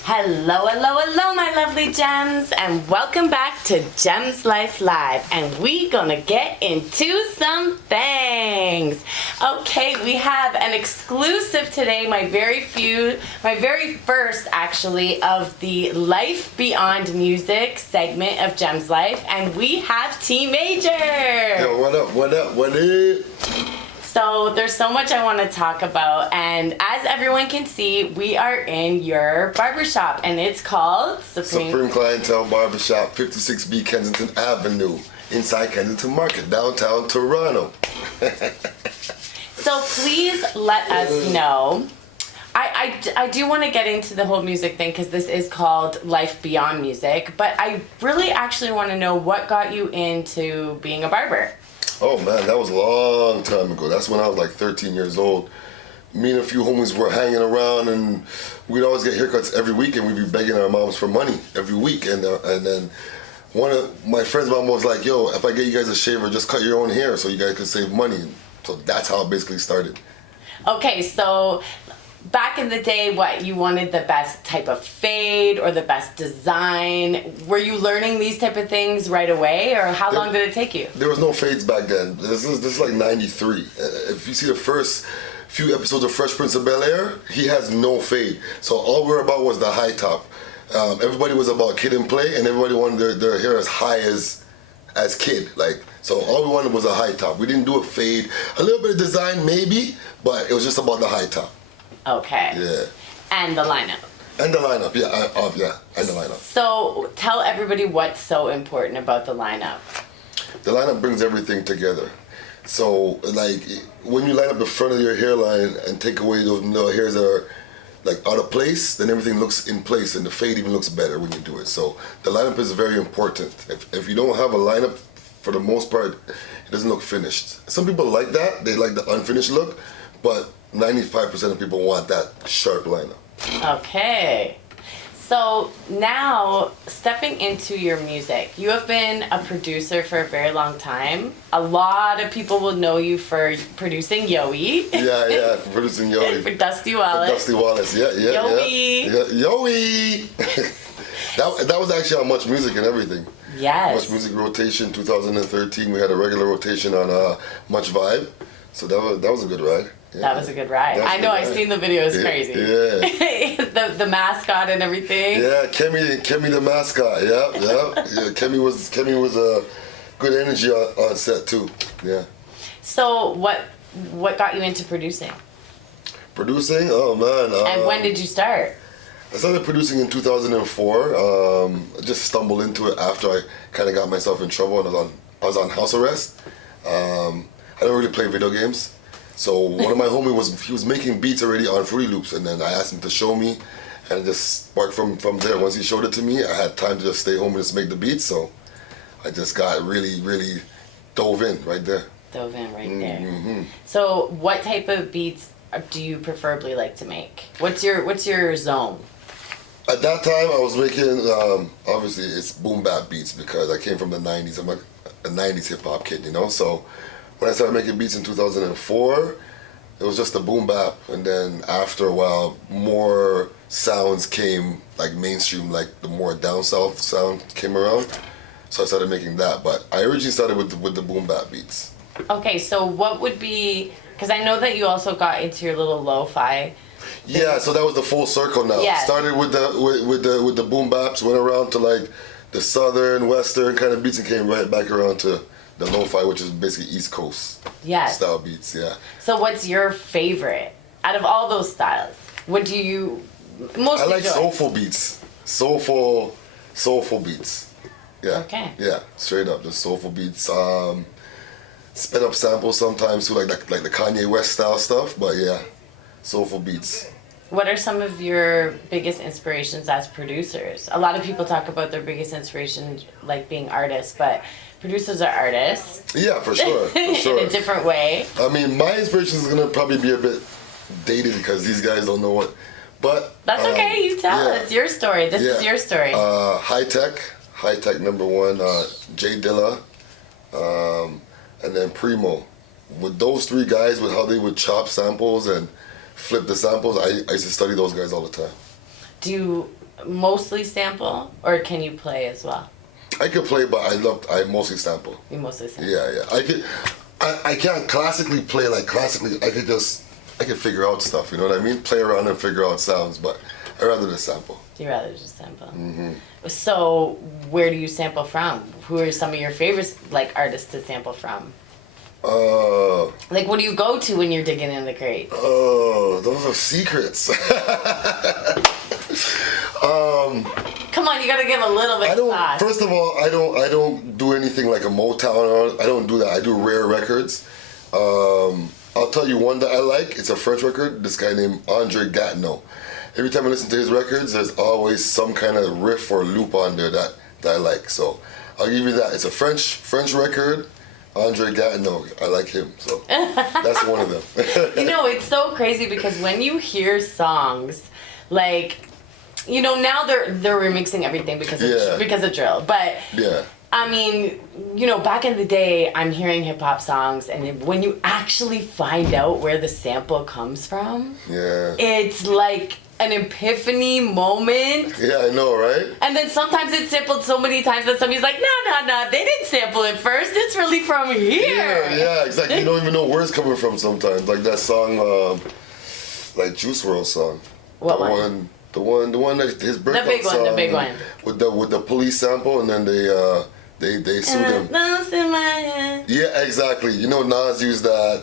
Hello, hello, hello, my lovely gems, and welcome back to Gemslifelive, and we gonna get into some things. Okay, we have an exclusive today, my very first actually, of the Life Beyond Music segment of Gems Life, and we have Tmajor. Yo, what up, what up, what is? So there's so much I want to talk about, and as everyone can see, we are in your barbershop, and it's called Supreme Clientele Barbershop, 56B Kensington Avenue, inside Kensington Market, downtown Toronto. So please let us know. I do want to get into the whole music thing because this is called Life Beyond Music, but I really actually want to know what got you into being a barber. Oh man, that was a long time ago. That's when I was like 13 years old. Me and a few homies were hanging around, and we'd always get haircuts every week, and we'd be begging our moms for money every week. And then one of my friends' mom was like, "Yo, if I get you guys a shaver, just cut your own hair so you guys could save money." So that's how it basically started. Okay, so back in the day, what, you wanted the best type of fade or the best design? Were you learning these type of things right away, or how long did it take you? There was no fades back then. This is like 93. If you see the first few episodes of Fresh Prince of Bel-Air, he has no fade. So all we were about was the high top. Everybody was about kid and play, and everybody wanted their hair as high as kid. So all we wanted was a high top. We didn't do a fade. A little bit of design maybe, but it was just about the high top. Okay. Yeah. And the lineup. And the lineup, and the lineup. So tell everybody what's so important about the lineup. The lineup brings everything together. So, like, when you line up the front of your hairline and take away those little hairs that are, like, out of place, then everything looks in place, and the fade even looks better when you do it. So, the lineup is very important. If you don't have a lineup, for the most part, it doesn't look finished. Some people like that. They like the unfinished look, but 95% of people want that sharp lineup. Okay. So now, stepping into your music, you have been a producer for a very long time. A lot of people will know you for producing Yoey. Yeah, for producing Yoey. For Dusty Wallace. For Dusty Wallace, yeah. Yoey. Yeah, Yoey. that was actually on Much Music and everything. Yes. Much Music rotation, 2013. We had a regular rotation on Much Vibe. So that was a good ride. Yeah. That was a good ride. I know, I've seen the video, it's crazy. Yeah. the mascot and everything. Yeah, Kemi the mascot, yeah. Kemi was a good energy on set too, yeah. So what got you into producing? Producing? Oh man. And when did you start? I started producing in 2004. I just stumbled into it after I kind of got myself in trouble and I was on house arrest. I don't really play video games. So one of my homies was making beats already on Fruity Loops, and then I asked him to show me, and it just sparked from there. Once he showed it to me, I had time to just stay home and just make the beats, so I just got really, really dove in right there. Dove in right there. Mm-hmm. So what type of beats do you preferably like to make? What's your zone? At that time, I was making, obviously it's boom bap beats because I came from the 90s. I'm a 90s hip hop kid, you know, so when I started making beats in 2004, it was just the boom bap, and then after a while, more sounds came, like mainstream, like the more down south sound came around. So I started making that, but I originally started with the boom bap beats. Okay, so what would be, because I know that you also got into your little lo-fi. Yeah, so that was the full circle now. Yes. Started with the boom baps, went around to like the southern, western kind of beats, and came right back around to the lo-fi, which is basically East Coast style beats, yeah. So what's your favorite out of all those styles? What do you most enjoy? I like soulful beats. Soulful beats. Yeah. Okay. Yeah, straight up, just soulful beats. Sped up samples sometimes too, like the Kanye West style stuff, but yeah, soulful beats. What are some of your biggest inspirations as producers? A lot of people talk about their biggest inspiration like being artists, but producers are artists. Yeah, for sure, for sure. In a different way. I mean, my inspiration is gonna probably be a bit dated because these guys don't know what, but that's okay. You tell us your story. This is your story. High Tech #1, Jay Dilla, and then Primo. With those three guys, with how they would chop samples and flip the samples, I used to study those guys all the time. do you mostly sample, or can you play as well? I could play, but I mostly sample. You mostly sample. Yeah. I can't classically play like classically. I can figure out stuff. You know what I mean? Play around and figure out sounds, but I rather just sample. You rather just sample. Mm-hmm. So where do you sample from? Who are some of your favorite like artists to sample from? Like, what do you go to when you're digging in the crate? Oh, those are secrets. Come on, you gotta give a little bit of sauce. First of all, I don't do anything like a Motown. I don't do that. I do rare records. I'll tell you one that I like. It's a French record. This guy named Andre Gatineau. Every time I listen to his records, there's always some kind of riff or loop on there that I like. So I'll give you that. It's a French record. Andre Gatineau, I like him, so that's one of them. You know, it's so crazy because when you hear songs, like, you know, now they're remixing everything because of drill, but yeah. I mean, you know, back in the day, I'm hearing hip hop songs, and when you actually find out where the sample comes from, it's like an epiphany moment. Yeah, I know, right? And then sometimes it's sampled so many times that somebody's like, no, they didn't sample it first. It's really from here. Yeah, exactly. You don't even know where it's coming from sometimes. Like that song, like Juice WRLD song. What one? The one that his breakout song. The big one. With the police sample, and then they sued him. Yeah, exactly. You know, Nas used that.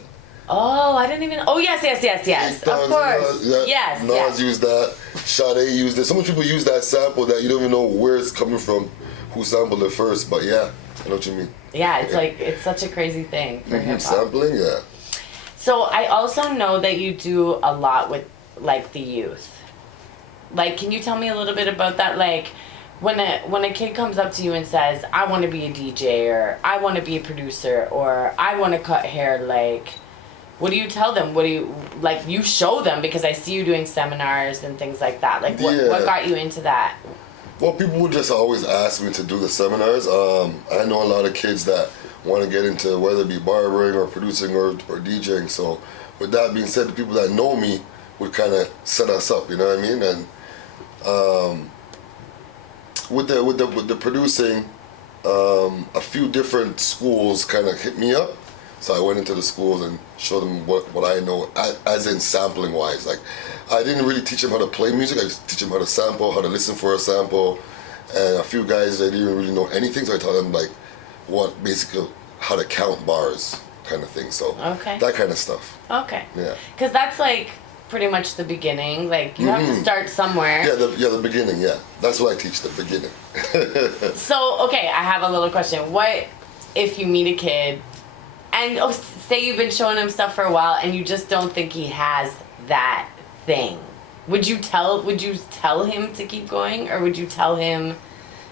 Oh, I didn't even. Oh, yes. Of course. Yes. Nas used that. Sade used it. So many people use that sample that you don't even know where it's coming from, who sampled it first. But yeah, I know what you mean. Yeah, it's like it's such a crazy thing for hip hop. Sampling, yeah. So I also know that you do a lot with like the youth. Like, can you tell me a little bit about that? Like, when a kid comes up to you and says, "I want to be a DJ," or "I want to be a producer," or "I want to cut hair," like, what do you tell them? What do you, like, you show them, because I see you doing seminars and things like that. Like, what got you into that? Well, people would just always ask me to do the seminars. I know a lot of kids that want to get into whether it be barbering or producing or DJing. So with that being said, the people that know me would kind of set us up, you know what I mean? And with the producing, a few different schools kind of hit me up. So I went into the schools and showed them what I know, as in sampling wise. Like, I didn't really teach them how to play music. I just teach them how to sample, how to listen for a sample. And a few guys, they didn't really know anything, so I taught them like basically how to count bars, kind of thing. So that kind of stuff. Okay. Yeah. Because that's like pretty much the beginning. Like, you have to start somewhere. Yeah, the beginning. Yeah, that's what I teach, the beginning. So, okay, I have a little question. What if you meet a kid? And say you've been showing him stuff for a while and you just don't think he has that thing. Would you tell him to keep going, or would you tell him,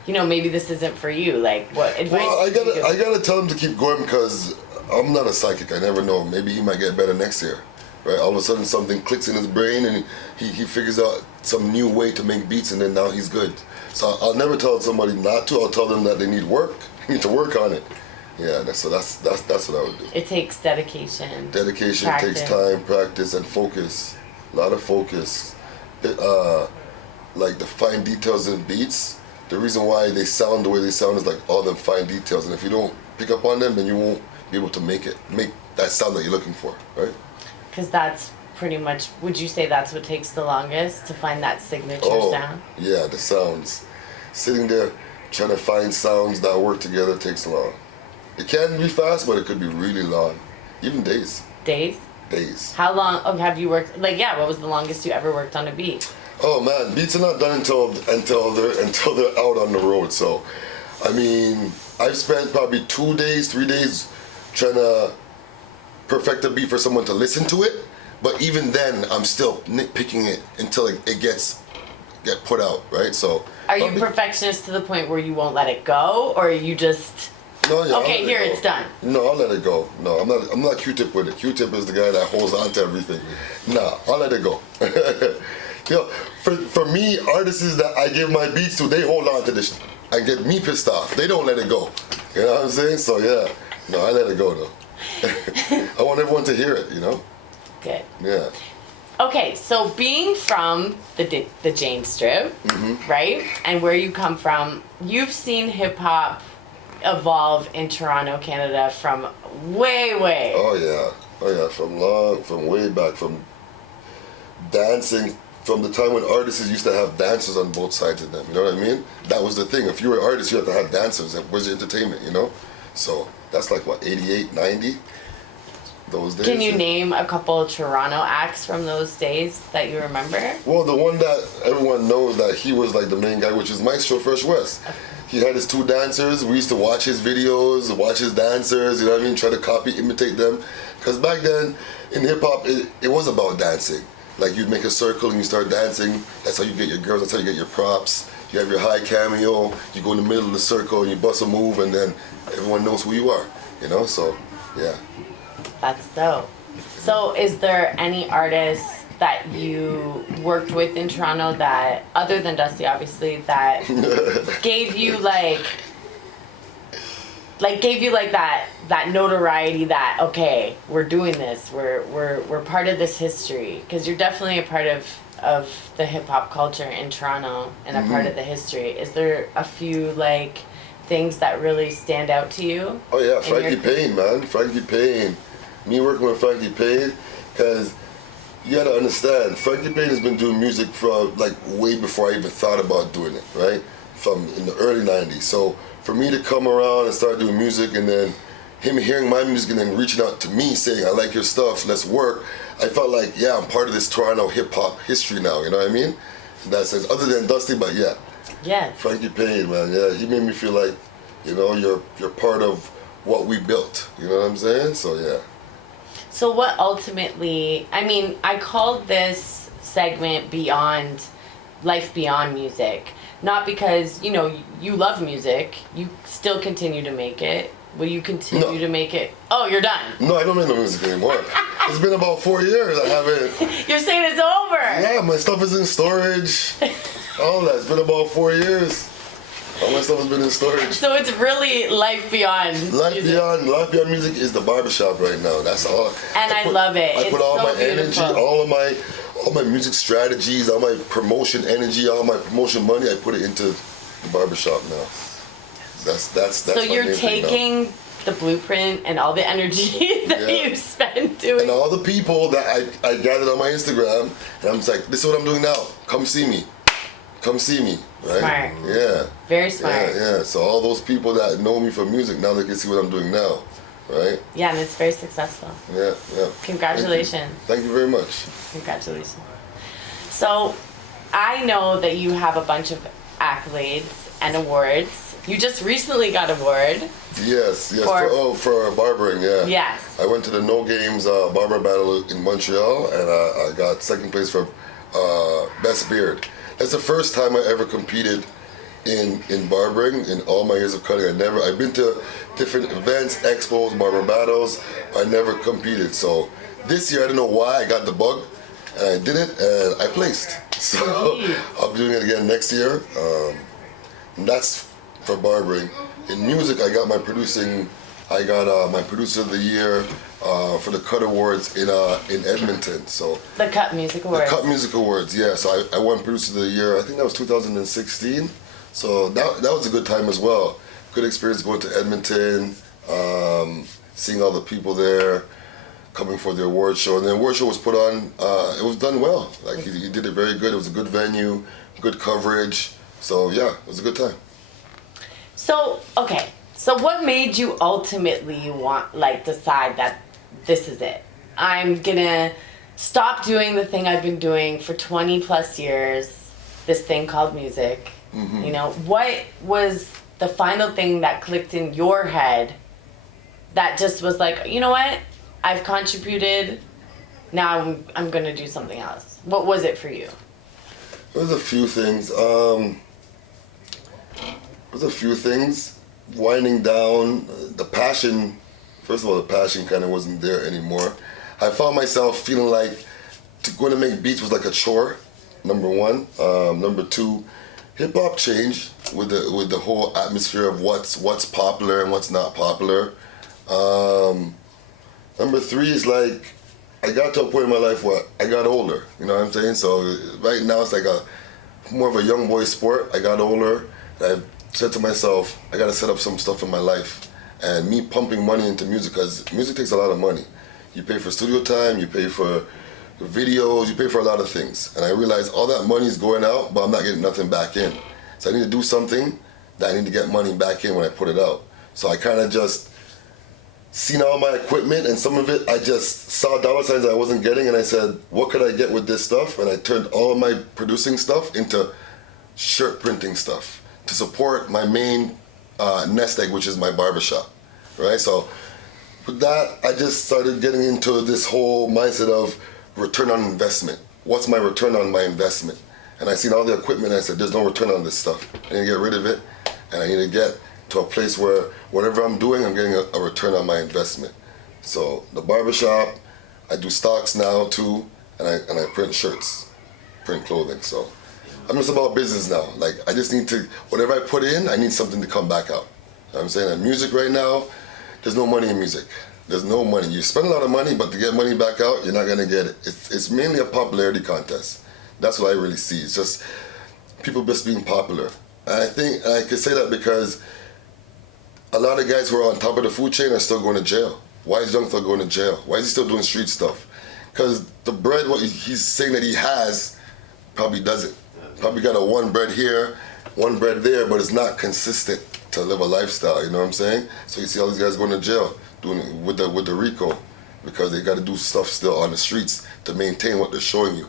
you know, maybe this isn't for you? Like, what advice? Well, I gotta tell him to keep going, because I'm not a psychic. I never know. Maybe he might get better next year, right? All of a sudden something clicks in his brain and he figures out some new way to make beats, and then now he's good. So I'll never tell somebody not to. I'll tell them that they need work. Need to work on it. Yeah, that's what I would do. It takes dedication. Dedication, takes time, practice, and focus. A lot of focus. Like the fine details in beats. The reason why they sound the way they sound is like all them fine details. And if you don't pick up on them, then you won't be able to make that sound that you're looking for, right? Because that's pretty much, would you say that's what takes the longest, to find that signature sound? Yeah, the sounds. Sitting there trying to find sounds that work together takes long. It can be fast, but it could be really long. Even days. Days? Days. How long have you worked? Like, yeah, what was the longest you ever worked on a beat? Oh man, beats are not done until they're out on the road. So, I mean, I've spent probably 2 days, 3 days trying to perfect a beat for someone to listen to it. But even then, I'm still nitpicking it until it get put out, right? So. Are you perfectionist to the point where you won't let it go, or you just? No, yeah, okay, here it's done. No, I'll let it go. No, I'm not Q-Tip with it. Q-Tip is the guy that holds on to everything. Nah, I'll let it go. You know, for me, artists that I give my beats to, they hold on to this and get me pissed off. They don't let it go. You know what I'm saying? So yeah, no, I let it go though. I want everyone to hear it, you know? Good. Yeah. Okay, so being from the Jane Strip, right, and where you come from, you've seen hip hop evolve in Toronto, Canada, from way. Oh yeah, from way back, from dancing, from the time when artists used to have dancers on both sides of them. You know what I mean? That was the thing. If you were an artist, you had to have dancers. Where's the entertainment? You know? So that's like what, 88, 90? Those days. Can you name a couple of Toronto acts from those days that you remember? Well, the one that everyone knows that he was like the main guy, which is Maestro Fresh West. He had his two dancers. We used to watch his videos, watch his dancers, you know what I mean? Try to copy, imitate them. Because back then, in hip-hop, it was about dancing. Like, you'd make a circle and you start dancing. That's how you get your girls, that's how you get your props. You have your high cameo, you go in the middle of the circle and you bust a move and then everyone knows who you are, you know? So, yeah. That's dope. So is there any artists that you worked with in Toronto that, other than Dusty obviously, that gave you that notoriety that, okay, we're doing this, we're part of this history? Because you're definitely a part of the hip hop culture in Toronto and a part of the history. Is there a few things that really stand out to you? Oh yeah, Frankie Payne, man. Frankie Payne. Me working with Frankie Payne, because you gotta understand, Frankie Payne has been doing music for way before I even thought about doing it, right? From in the early 90s. So for me to come around and start doing music and then him hearing my music and then reaching out to me saying, I like your stuff, let's work, I felt like, yeah, I'm part of this Toronto hip hop history now, you know what I mean? In that sense, other than Dusty, but yeah. Yeah. Frankie Payne, man, yeah, he made me feel like, you know, you're part of what we built, you know what I'm saying? So yeah. So what ultimately, I mean, I called this segment Life Beyond Music. Not because, you love music, you still continue to make it. Will you continue to make it? Oh, you're done. No, I don't make no music anymore. It's been about 4 years. I haven't. You're saying it's over. Yeah, my stuff is in storage. All that. It's been about 4 years. All my stuff has been in storage. So it's really Life Beyond Life Beyond Music is the Barbershop right now. That's all. And I love it. I put all so my beautiful. energy, all my music strategies, all my promotion energy, all my promotion money, I put it into the Barbershop now. That's so you're taking the blueprint and all the energy that you spend doing. And all the people that I gathered on my Instagram, and I'm just like, this is what I'm doing now. Come see me. Come see me. Right? Smart. Yeah. Very smart. Yeah. So all those people that know me from music, now they can see what I'm doing now. Right? Yeah, and it's very successful. Yeah. Congratulations. Thank you very much. Congratulations. So, I know that you have a bunch of accolades and awards. You just recently got an award. Yes. For barbering, yeah. Yes. I went to the No Games barber battle in Montreal, and I got second place for best beard. That's the first time I ever competed in barbering in all my years of cutting. I've been to different events, expos, barber battles. I never competed. So this year, I don't know why I got the bug, and I did it, and I placed. So I'll be doing it again next year. And that's for barbering. In music, I got my producing. I got my producer of the year for the Cut Awards in Edmonton. So the Cut Music Awards. The Cut Music Awards, yeah. So I won producer of the year. I think that was 2016. So that was a good time as well. Good experience going to Edmonton, seeing all the people there, coming for the award show. And the award show was put on. It was done well. Like he did it very good. It was a good venue, good coverage. So yeah, it was a good time. So okay. So what made you ultimately decide that this is it? I'm gonna stop doing the thing I've been doing for 20 plus years, this thing called music. Mm-hmm. What was the final thing that clicked in your head that just was like, you know what? I've contributed, now I'm gonna do something else. What was it for you? There's a few things. Winding down, the passion, first of all, the passion kind of wasn't there anymore. I found myself feeling like going to make beats was like a chore, number one. Number two, hip-hop changed with the whole atmosphere of what's popular and what's not popular. Number three is like, I got to a point in my life where I got older. You know what I'm saying? So right now it's like more of a young boy sport. I got older. And I said to myself, I got to set up some stuff in my life. And me pumping money into music, because music takes a lot of money. You pay for studio time, you pay for videos, you pay for a lot of things. And I realized all that money is going out, but I'm not getting nothing back in. So I need to do something that I need to get money back in when I put it out. So I kind of just seen all my equipment, and some of it I just saw dollar signs that I wasn't getting, and I said, what could I get with this stuff? And I turned all of my producing stuff into shirt printing stuff to support my main nest egg, which is my barbershop, right? So with that, I just started getting into this whole mindset of return on investment. What's my return on my investment? And I seen all the equipment, and I said, there's no return on this stuff. I need to get rid of it, and I need to get to a place where whatever I'm doing, I'm getting a return on my investment. So the barbershop, I do stocks now too, and I print shirts, print clothing. So I'm just about business now. Like, I just need to, whatever I put in, I need something to come back out. You know what I'm saying? And music right now, there's no money in music. There's no money. You spend a lot of money, but to get money back out, you're not gonna get it. It's mainly a popularity contest. That's what I really see. It's just people just being popular. And I think I can say that because a lot of guys who are on top of the food chain are still going to jail. Why is Young Thug going to jail? Why is he still doing street stuff? Because the bread, what he's saying that he has, probably doesn't. Probably got a one bread here, one bread there, but it's not consistent to live a lifestyle, you know what I'm saying? So you see all these guys going to jail doing it with the RICO, because they got to do stuff still on the streets to maintain what they're showing you,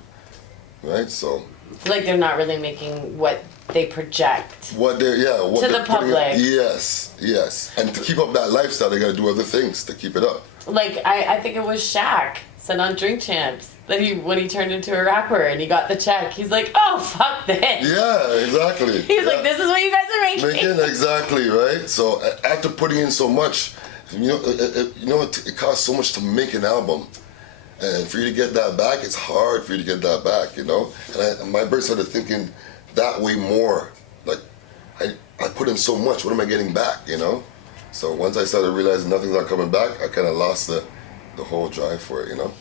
right? So like they're not really making what they project what they're to the public. Yes. And to keep up that lifestyle, they got to do other things to keep it up. Like I think it was Shaq said on Drink Champs that when he turned into a rapper and he got the check, he's like, oh, fuck this. Yeah, exactly. He's like, this is what you guys are making. Exactly, right? So after putting in so much, it costs so much to make an album. And for you to get that back, it's hard for you to get that back, you know? And my brain started thinking that way more. Like, I put in so much, what am I getting back, you know? So once I started realizing nothing's not coming back, I kind of lost the whole drive for it, you know?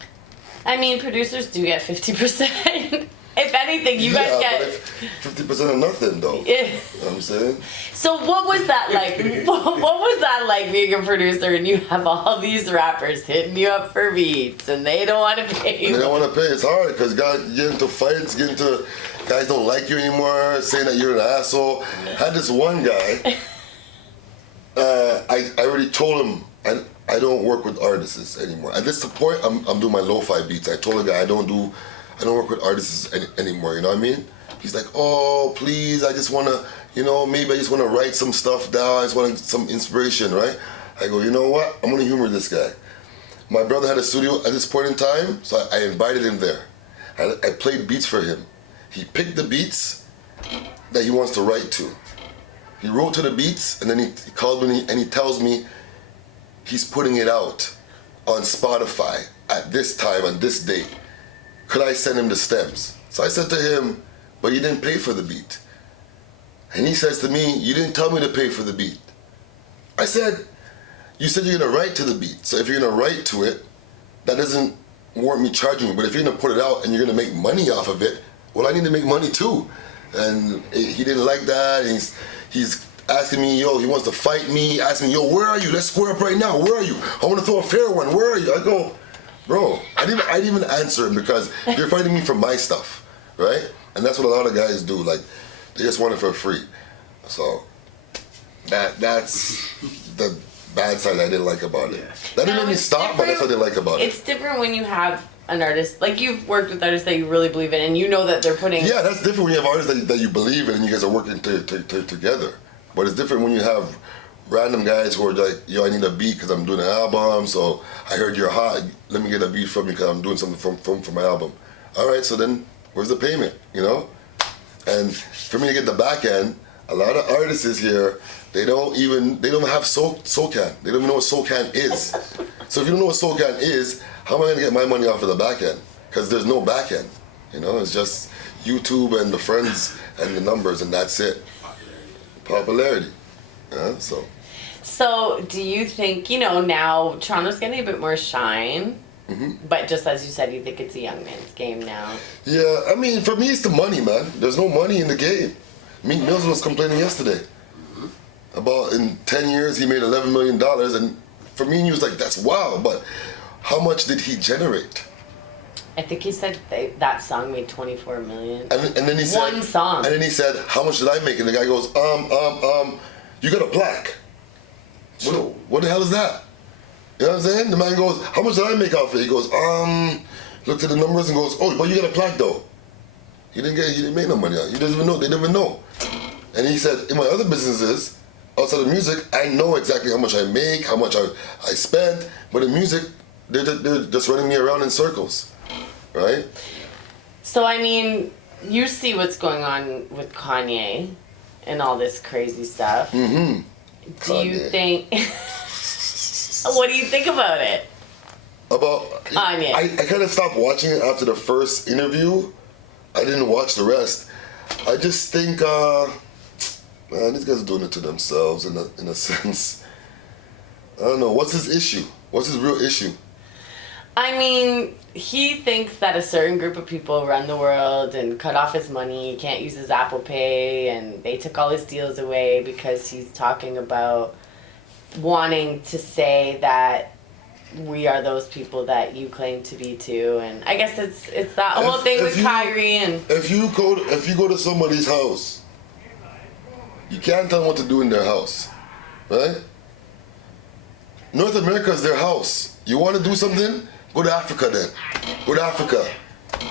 I mean, producers do get 50%. If anything, you guys get... But 50% of nothing, though. Yeah. You know what I'm saying? So what was that like? What was that like being a producer and you have all these rappers hitting you up for beats and they don't want to pay you? They don't want to pay. It's hard because guys get into fights, guys don't like you anymore, saying that you're an asshole. I had this one guy, I already told him I don't work with artists anymore. At this point, I'm doing my lo-fi beats. I told the guy I don't work with artists anymore, you know what I mean? He's like, oh, please, I just want to, maybe I just want to write some stuff down. I just want some inspiration, right? I go, you know what? I'm going to humor this guy. My brother had a studio at this point in time, so I invited him there. I played beats for him. He picked the beats that he wants to write to. He wrote to the beats, and then he calls me and he tells me he's putting it out on Spotify at this time, on this date. Could I send him the stems? So I said to him, but you didn't pay for the beat. And he says to me, you didn't tell me to pay for the beat. I said, you said you're gonna write to the beat. So if you're gonna write to it, that doesn't warrant me charging you. But if you're gonna put it out and you're gonna make money off of it, well, I need to make money too. And he didn't like that. And he's asking me, he wants to fight me, asking me, where are you? Let's square up right now. Where are you? I wanna throw a fair one. Where are you? I go, bro, I didn't even answer him because you're fighting me for my stuff, right? And that's what a lot of guys do. Like, they just want it for free. So that's the bad side I didn't like about it. That didn't make me stop, but that's what I didn't like about it. It's different when you have an artist, like you've worked with artists that you really believe in and you know that they're putting... Yeah, that's different when you have artists that you believe in and you guys are working together. But it's different when you have random guys who are like, I need a beat because I'm doing an album, so I heard you're hot, let me get a beat from you because I'm doing something from my album. All right, so then where's the payment, And for me to get the back end, a lot of artists here, they don't have SoCan. They don't even know what SoCan is. So if you don't know what SoCan is, how am I gonna get my money off of the back end? Because there's no back end. It's just YouTube and the friends and the numbers and that's it. Popularity. So do you think, now Toronto's getting a bit more shine But just as you said, you think it's a young man's game now. Yeah, I mean, for me, it's the money, man. There's no money in the game. Meek Mills was complaining yesterday about in 10 years he made $11 million, and for me, he was like, that's wow, but how much did he generate? I think he said that song made $24 million. And then he said, one song. And then he said, how much did I make? And the guy goes, you got a plaque. What the hell is that? You know what I'm saying? The man goes, how much did I make off it? He goes, looked at the numbers and goes, oh, but you got a plaque though. He didn't make no money on it. He doesn't even know. They never know. And he said, in my other businesses, outside of music, I know exactly how much I make, how much I spend. But in music, they're just running me around in circles, right? So, I mean, you see what's going on with Kanye and all this crazy stuff. Mm-hmm. Do you think... What do you think about it? About Kanye. I kind of stopped watching it after the first interview. I didn't watch the rest. I just think, man, these guys are doing it to themselves in a sense. I don't know. What's his issue? What's his real issue? I mean, he thinks that a certain group of people run the world and cut off his money. He can't use his Apple Pay, and they took all his deals away because he's talking about wanting to say that we are those people that you claim to be too. And I guess it's that whole thing with Kyrie. And if you go to somebody's house, you can't tell them what to do in their house, right? North America is their house. You want to do something? Go to Africa then. Go to Africa.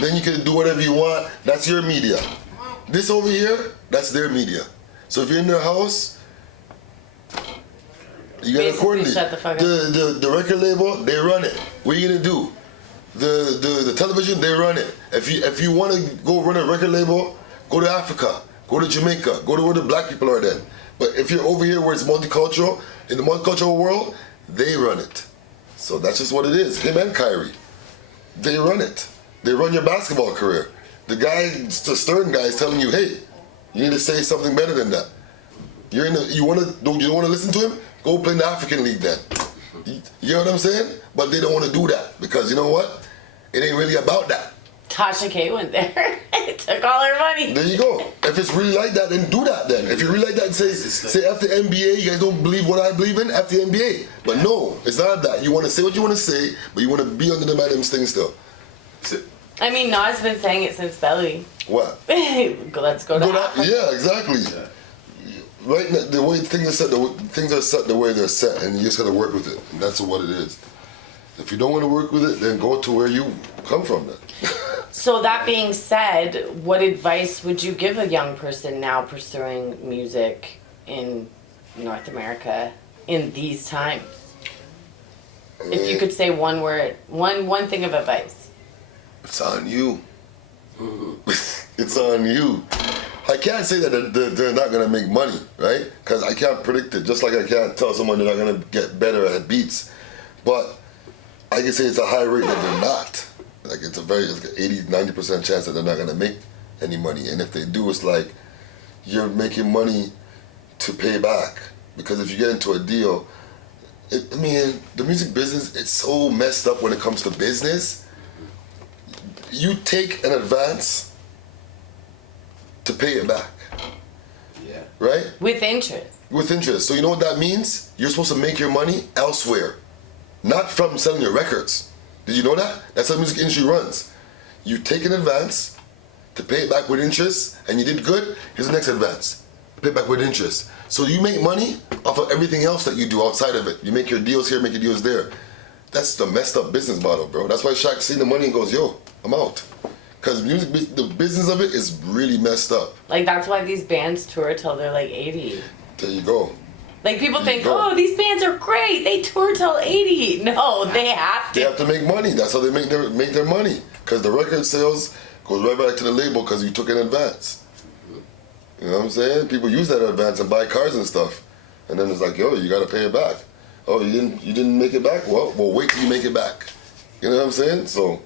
Then you can do whatever you want. That's your media. This over here, that's their media. So if you're in their house, you got to accordingly. Shut the fuck up. The record label, they run it. What are you gonna do? The television, they run it. If you want to go run a record label, go to Africa, go to Jamaica, go to where the black people are then. But if you're over here where it's multicultural, in the multicultural world, they run it. So that's just what it is. Him and Kyrie, they run it. They run your basketball career. The Stern guy is telling you, hey, you need to say something better than that. You don't want to listen to him? Go play in the African League then. You know what I'm saying? But they don't want to do that because you know what? It ain't really about that. Tasha K went there. Took all her money. There you go. If it's really like that, then do that then. If you really like that, say after NBA, you guys don't believe what I believe in, after NBA. But no, it's not that. You want to say what you want to say, but you want to be under the madam's thing still. I mean, Nas been saying it since Belly. What? Let's go to Africa. Yeah, exactly. Yeah. Right now, the way things are set the way they're set, and you just got to work with it. And that's what it is. If you don't want to work with it, then go to where you come from then. So that being said, what advice would you give a young person now pursuing music in North America in these times? If you could say one word, one thing of advice. It's on you. It's on you. I can't say that they're not going to make money, right? Because I can't predict it, just like I can't tell someone they're not going to get better at beats. But I can say it's a high rate that they're not. Like it's an 80-90% chance that they're not going to make any money. And if they do, it's like you're making money to pay back. Because if you get into a deal, the music business, it's so messed up when it comes to business. You take an advance to pay it back. Yeah. Right? With interest. With interest. So you know what that means? You're supposed to make your money elsewhere. Not from selling your records. Did you know that? That's how the music industry runs. You take an advance to pay it back with interest, and you did good, here's the next advance. Pay it back with interest. So you make money off of everything else that you do outside of it. You make your deals here, make your deals there. That's the messed up business model, bro. That's why Shaq sees the money and goes, yo, I'm out. Because the business of it is really messed up. Like, that's why these bands tour till they're like 80. There you go. Like, people think, oh, these bands are great. They tour till 80. No, they have to. They have to make money. That's how they make their money. Because the record sales goes right back to the label because you took an advance. You know what I'm saying? People use that advance and buy cars and stuff. And then it's like, yo, you got to pay it back. Oh, you didn't make it back? Well, wait till you make it back. You know what I'm saying? So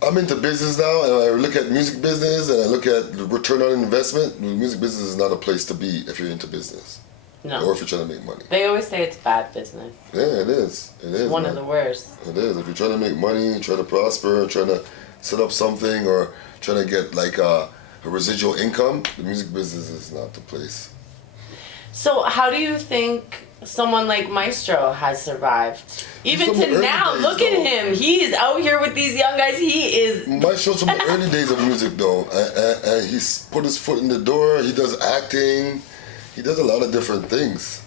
I'm into business now, and I look at music business, and I look at the return on investment. The music business is not a place to be if you're into business. No. or if you're trying to make money. They always say it's bad business. Yeah, it is. It is. One man. of the worst. It is. If you're trying to make money, trying to prosper, trying to set up something, or trying to get like a residual income, the music business is not the place. So how do you think someone like Maestro has survived? Even From the to early now, days, look though. at him. He's out here with these young guys. He is. Maestro's from the early days of music, though, and he's put his foot in the door. He does acting. He does a lot of different things.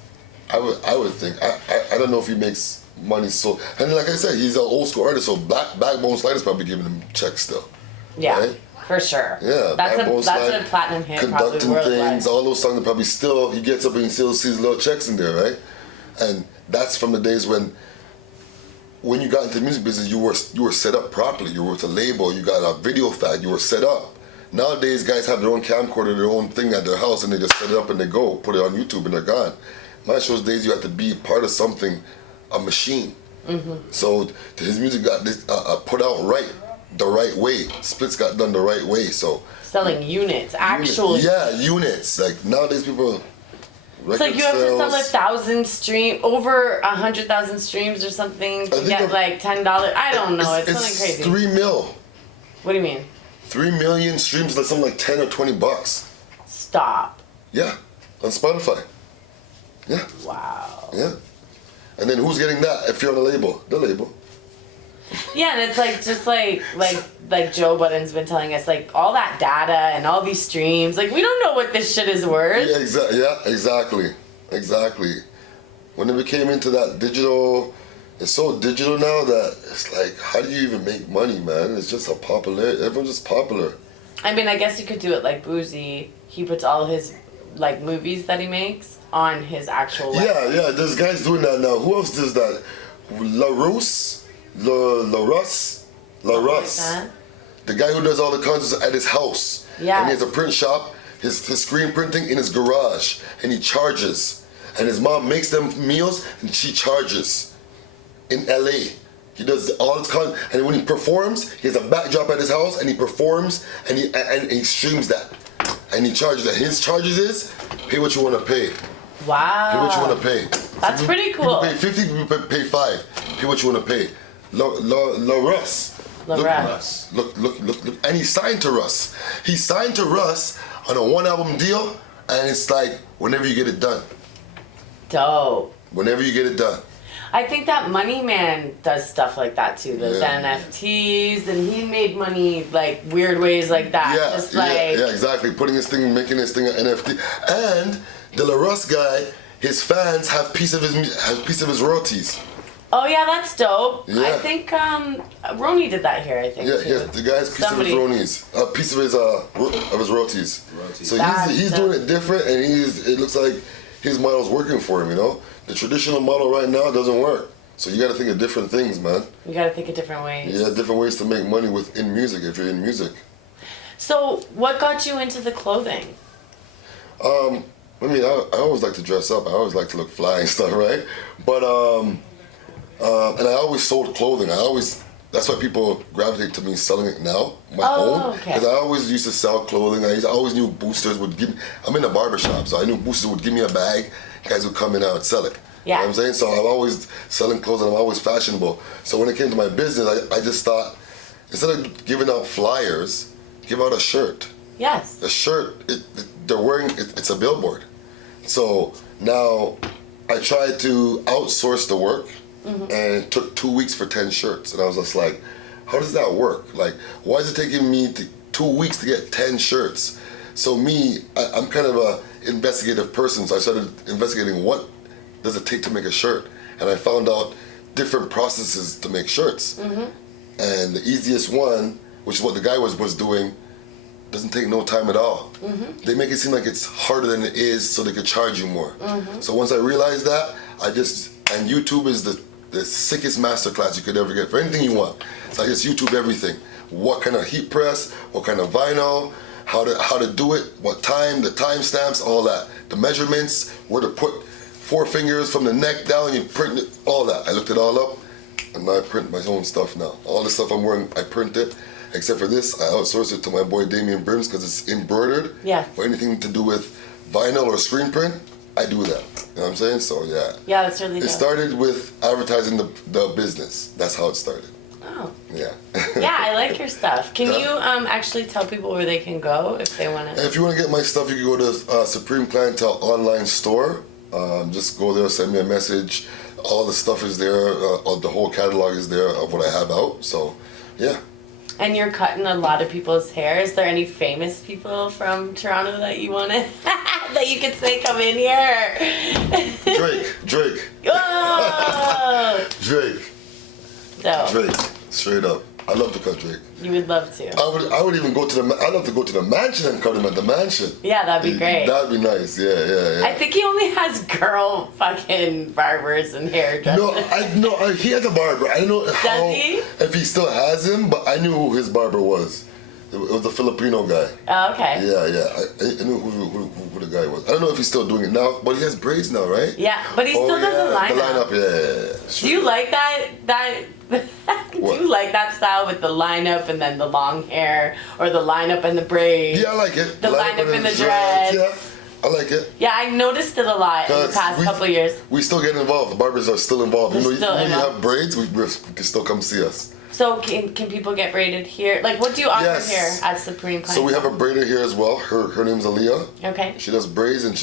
I would think. I don't know if he makes money so. And like I said, he's an old school artist, so Backbone Slider's probably giving him checks still. Yeah, right? for sure. Yeah, that's Backbone Slide, a platinum hit. conducting probably worldwide. things, all those songs are probably still. He gets up and he still sees little checks in there, right? And that's from the days when you got into the music business, you were set up properly. You were with a label. You got a video fad. You were set up. Nowadays, guys have their own camcorder, their own thing at their house, and they just set it up and they go, put it on YouTube, and they're gone. Maestro's days, you had to be part of something, a machine. Mm-hmm. So his music got this, put out the right way. Splits got done the right way. So selling units, actual. Units. Like nowadays, people. It's like you have to sell 1,000 over 100,000 streams or something to get like $10. I don't know. It's something crazy. 3 mil. What do you mean? 3 million streams, like something like $10 or $20. Stop. Yeah, on Spotify. Yeah. Wow. Yeah. And then who's getting that if you're on a label? The label. Yeah, and it's like just like Joe Budden's been telling us, like all that data and all these streams, like we don't know what this shit is worth. Yeah, exactly. When it became into that digital, it's so digital now that it's like, how do you even make money, man? It's just everyone's just popular. I mean, I guess you could do it like Boozy. He puts all his like movies that he makes on his actual. Yeah. There's guys doing that now. Who else does that? La Russe. The guy who does all the concerts at his house. Yeah. And he has a print shop, his screen printing in his garage, and he charges. And his mom makes them meals, and she charges. In LA. He does all his content, and when he performs, he has a backdrop at his house, and he performs, and he streams that. And he charges that. His charges is, pay what you want to pay. Wow. Pay what you want to pay. That's pretty cool. People pay 50, people pay 5. Pay what you want to pay. La Russ. Look. And he signed to Russ. He signed to Russ on a 1-album deal, and it's like, whenever you get it done. Dope. Whenever you get it done. I think that Money Man does stuff like that too. Those NFTs, and he made money like weird ways like that. Yeah, exactly. Making his thing an NFT. And the La Russ guy, his fans have piece of his royalties. Oh yeah, that's dope. Yeah. I think Roni did that here. I think. Yeah, too. the guy's piece of his Ronies, a piece of his royalties. So he's doing it different, and it looks like his model's working for him. You know, the traditional model right now doesn't work. So you got to think of different things, man. You got to think of different ways. Yeah, different ways to make money in music if you're in music. So what got you into the clothing? I mean, I always like to dress up. I always like to look fly and stuff, right? But and I always sold clothing. That's why people gravitate to me selling it now, my own. Because I always used to sell clothing. I always knew boosters would give me, I'm in a barbershop, so I knew boosters would give me a bag, guys would come in and I would sell it. Yeah. You know what I'm saying? So I'm always selling clothes and I'm always fashionable. So when it came to my business, I just thought, instead of giving out flyers, give out a shirt. Yes. The shirt, they're wearing, it's a billboard. So now I tried to outsource the work. Mm-hmm. And it took 2 weeks for 10 shirts. And I was just like, how does that work? Like, why is it taking me 2 weeks to get 10 shirts? So I'm kind of a investigative person. So I started investigating what does it take to make a shirt. And I found out different processes to make shirts. Mm-hmm. And the easiest one, which is what the guy was doing, doesn't take no time at all. Mm-hmm. They make it seem like it's harder than it is so they could charge you more. Mm-hmm. So once I realized that, and YouTube is the sickest masterclass you could ever get for anything you want. So I just YouTube everything. What kind of heat press, what kind of vinyl, how to do it, what time, the timestamps, all that. The measurements, where to put 4 fingers from the neck down, you print it, all that. I looked it all up, and now I print my own stuff now. All the stuff I'm wearing, I print it. Except for this, I outsource it to my boy Damian Brims because it's embroidered. Yeah. For anything to do with vinyl or screen print, I do that. know what I'm saying? So yeah. Yeah, that's really dope. It started with advertising the business. That's how it started. Oh. Yeah. Yeah, I like your stuff. Can Yeah. you actually tell people where they can go if they want to? If you want to get my stuff, you can go to Supreme Clientele online store. Just go there, send me a message. All the stuff is there. The whole catalog is there of what I have out. So, yeah. And you're cutting a lot of people's hair. Is there any famous people from Toronto that you want to that you could say come in here? Drake. Oh! Drake. So Drake. Straight up. I love to cut Drake. you would love to. I would even go to I'd love to go to the mansion and cut him at the mansion. Yeah, that'd be great. That'd be nice. Yeah. I think he only has girl fucking barbers and hairdressers. No, he has a barber. I don't know how, he? if he still has him, but I knew who his barber was. It was a Filipino guy. Oh, okay. Yeah. I knew who the guy was. I don't know if he's still doing it now, but he has braids now, right? Yeah, but he still does the lineup. The lineup, yeah. Do you like that? Do you like that style with the lineup and then the long hair, or the lineup and the braids? Yeah, I like it. The lineup and the dreads. Yeah, I like it. Yeah, I noticed it a lot in the past couple of years. We still get involved. The barbers are still involved. They're You still you involved. have braids, we can still come see us. So can people get braided here? Like, what do you offer Yes. here at Supreme Clientele? So we have a braider here as well. Her name's Aaliyah. Okay. She does braids and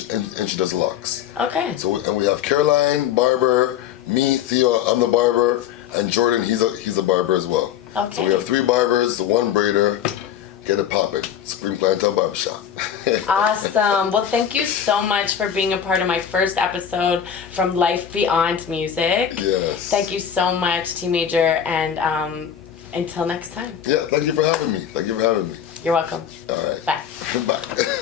she does locks. Okay. So and we have Caroline, barber, me, Theo, I'm the barber, and Jordan, he's a barber as well. Okay. So we have 3 barbers, the 1 braider. Get it poppin'. Supreme Clientele Barbershop. Awesome. Well, thank you so much for being a part of my first episode from Life Beyond Music. Yes. Thank you so much, Tmajor, and until next time. Yeah, thank you for having me. You're welcome. All right. Bye. Bye.